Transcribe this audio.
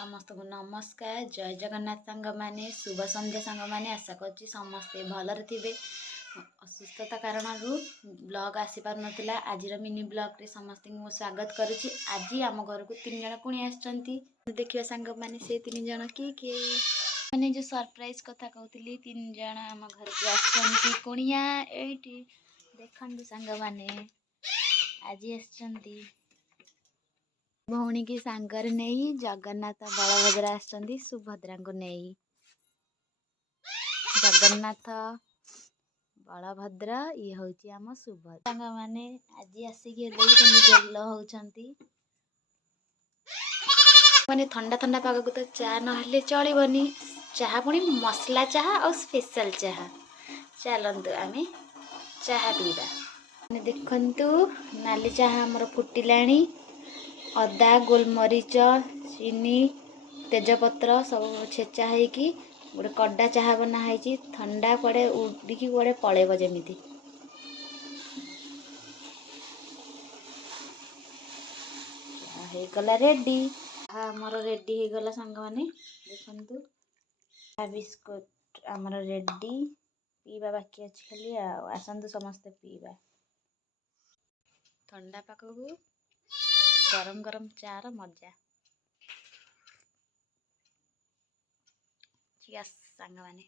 समस्त को नमस्कार। जय जगन्नाथ सांग मैंने शुभ संध्या सांग मैंने आशा कर समस्ते भलरे थे। असुस्थता कारण ब्लॉग आसी पार नथिला। आज मिनी ब्लॉग रे समस्त को स्वागत करुच्ची। आज आम घर को 3 जन कुणी आछंती। देखिए सांग मैंने से 3 जन किए मैंने जो सरप्राइज कथा कहती 3 जन आम घर को आछंती कुणिया एठी देखंतु सांग मैंने आज आछंती। भौणी की सांगर नहीं जगन्नाथ बलभद्र आछंती सुभद्रा को नहीं। जगन्नाथ बलभद्र ये हूँ आम सुभद्रा सांग मैंने आज आसिक जेल होती माने ठंडा ठंडा पाग को तो चा ना चलबनी। चाह पुणी मसला चाह और स्पेशल चाह। चलतु आम चाह पीवा। देखंतु नाली चाह आमर फुटिलाणी। अदा गोलमरीच चीनी तेजपत्र सब छेचा होगी गोटे कड़ा चाह बनाई। ठंडा कड़े उड़िकी कड़े पलैब जमी गला रेडी। आमर रेडी हो गला सांग माने देखंतु बिस्कुट आमर रेडी पीवा बाकी अच्छी खाली आसतु समस्ते पीवा। ठंडा पाक को गरम गरम चार मजा। सांग माने।